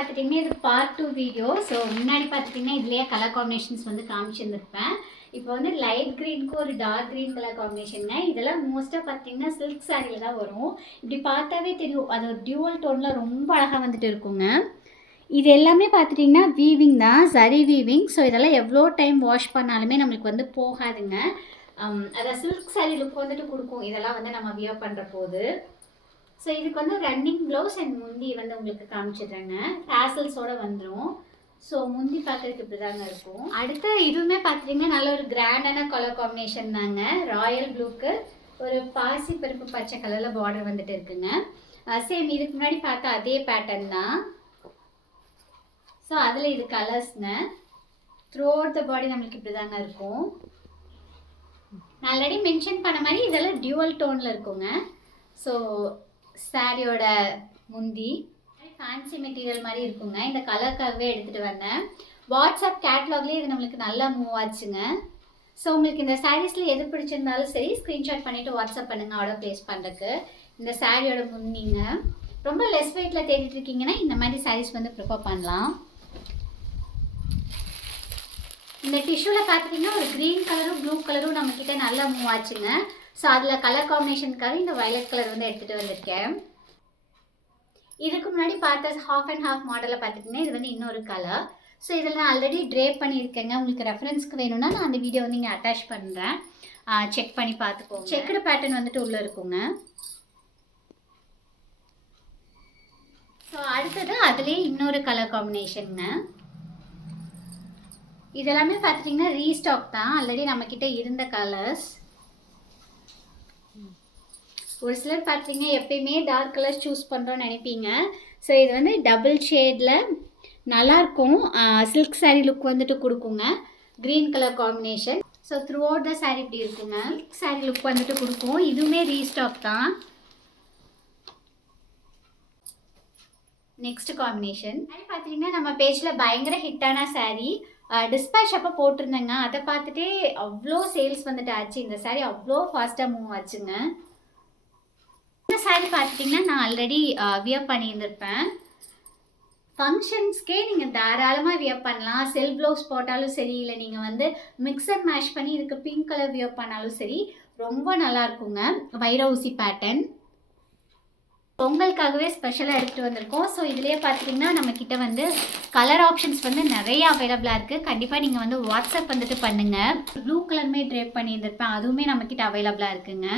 பார்த்துட்டிங்கன்னா இது part 2 video. So முன்னாடி பார்த்துட்டிங்கன்னா இதுலேயே கலர் காம்பினேஷன்ஸ் வந்து காமிச்சிருந்துருப்பேன். இப்போ வந்து லைட் க்ரீனுக்கு ஒரு டார்க் க்ரீன் கலர் காம்பினேஷனுங்க. இதெல்லாம் மோஸ்ட்டாக பார்த்தீங்கன்னா சில்க் சாரியில் தான் வரும். இப்படி பார்த்தாவே தெரியும், அது ஒரு டியூவல் டோனில் ரொம்ப அழகாக வந்துட்டு இருக்குங்க. இது எல்லாமே பார்த்துட்டிங்கன்னா வீவிங் தான், சரி வீவிங். ஸோ இதெல்லாம் எவ்வளோ டைம் வாஷ் பண்ணாலுமே நம்மளுக்கு வந்து போகாதுங்க. அதை சில்க் சாரி லுக் வந்துட்டு கொடுக்கும் இதெல்லாம் வந்து நம்ம வியர் பண்ணுற போது. ஸோ இதுக்கு வந்து ரன்னிங் ப்ளவுஸ் அண்ட் முந்தி வந்து உங்களுக்கு காமிச்சிடுறேங்க. டேசல்ஸோடு வந்துடும். ஸோ முந்தி பார்க்குறதுக்கு இப்படி தாங்க இருக்கும். அடுத்து இதுவுமே பார்த்துட்டிங்கன்னா நல்ல ஒரு கிராண்டான கலர் காம்பினேஷன் தாங்க. ராயல் ப்ளூக்கு ஒரு பாசி பருப்பு பச்சை கலரில் பார்டர் வந்துட்டு இருக்குங்க. சேம் இதுக்கு முன்னாடி பார்த்தா அதே பேட்டர்ன் தான். ஸோ அதில் இது கலர்ஸ்ங்க. த்ரூ அவுட் த பாடி நம்மளுக்கு இப்படி தாங்க இருக்கும். நான் ஆல்ரெடி மென்ஷன் பண்ண மாதிரி இதெல்லாம் டியூவல் டோனில் இருக்குங்க. ஸோ சாரியோட முந்தி ஃபேன்சி மெட்டீரியல் மாதிரி இருக்குங்க. இந்த கலருக்காகவே எடுத்துகிட்டு வந்தேன். வாட்ஸ்அப் கேட்லாக்லேயே இது நம்மளுக்கு நல்லா மூவ் ஆச்சுங்க. ஸோ உங்களுக்கு இந்த சாரீஸில் எது பிடிச்சிருந்தாலும் சரி ஸ்க்ரீன்ஷாட் பண்ணிவிட்டு வாட்ஸ்அப் பண்ணுங்கள் ஆர்டர் ப்ளேஸ் பண்ணுறதுக்கு. இந்த சாரியோட முந்திங்க ரொம்ப லெஸ் வெயிட்டில் தேடிட்டு இருக்கீங்கன்னா இந்த மாதிரி சாரீஸ் வந்து ப்ரிஃபர் பண்ணலாம். இந்த டிஷ்யூவில் பார்த்துட்டிங்கன்னா ஒரு க்ரீன் கலரும் ப்ளூ கலரும் நம்மக்கிட்ட நல்லா மூவ் ஆச்சுங்க. ஸோ அதில் கலர் காம்பினேஷனுக்காக இந்த வயலட் கலர் வந்து எடுத்துகிட்டு வந்திருக்கேன். இதுக்கு முன்னாடி பார்த்த ஹாஃப் அண்ட் ஹாஃப் மாடலில் பார்த்துட்டிங்கன்னா இது வந்து இன்னொரு கலர். ஸோ இதில் நான் ஆல்ரெடி ட்ரேப் பண்ணியிருக்கேங்க. உங்களுக்கு ரெஃபரன்ஸ்க்கு வேணும்னா நான் அந்த வீடியோ வந்து இங்கே அட்டாச் பண்ணுறேன், செக் பண்ணி பார்த்துக்கோங்க. செக்குடு பேட்டர்ன் வந்துட்டு உள்ளே இருக்குங்க. ஸோ அடுத்தது அதுலேயே இன்னொரு கலர் காம்பினேஷனுங்க. இதெல்லாமே பார்த்துட்டிங்கன்னா ரீஸ்டாக் தான், ஆல்ரெடி நம்மக்கிட்ட இருந்த கலர்ஸ். ஒரு சிலர் பார்த்தீங்க எப்பயுமே டார்க் கலர்ஸ் சூஸ் பண்ணுறோன்னு நினைப்பீங்க. ஸோ இது வந்து டபுள் ஷேடில் நல்லாயிருக்கும். சில்க் சாரீ லுக் வந்துட்டு கொடுக்குங்க. Green colour combination. So through out the sari இப்படி இருக்குங்க. சில்க் சாரீ லுக் வந்துட்டு கொடுக்கும். இதுவுமே ரீஸ்டாக் தான். நெக்ஸ்ட் காம்பினேஷன் சாரீ பார்த்தீங்கன்னா நம்ம பேஜில் பயங்கர ஹிட்டான சாரீ டிஸ்பேச் அப்போ போட்டிருந்தேங்க. அதை பார்த்துட்டே அவ்வளோ சேல்ஸ் வந்துட்டு ஆச்சு. இந்த சாரீ அவ்வளோ ஃபாஸ்ட்டாக மூவ் ஆச்சுங்க. இந்த சாரீ பார்த்துட்டிங்கன்னா நான் ஆல்ரெடி வியர் பண்ணியிருந்திருப்பேன். ஃபங்க்ஷன்ஸ்க்கே நீங்கள் தாராளமாக வியர் பண்ணலாம். செல் ப்ளவுஸ் போட்டாலும் சரி, இல்லை நீங்கள் வந்து மிக்ஸ் அண்ட் மேஷ் பண்ணி இதுக்கு பிங்க் கலர் வியர் பண்ணாலும் சரி ரொம்ப நல்லா இருக்குங்க. வைர ஊசி பேட்டர்ன் பொங்கலுக்காகவே ஸ்பெஷலாக எடுத்துகிட்டு வந்திருக்கோம். ஸோ இதுலேயே பார்த்துட்டிங்கன்னா நம்மக்கிட்ட வந்து கலர் ஆப்ஷன்ஸ் வந்து நிறைய அவைலபிளாக இருக்குது. கண்டிப்பாக நீங்கள் வந்து வாட்ஸ்அப் வந்துட்டு பண்ணுங்கள். ப்ளூ கலருமே ட்ரேப் பண்ணியிருந்திருப்பேன், அதுவுமே நம்மக்கிட்ட அவைலபிளாக இருக்குங்க.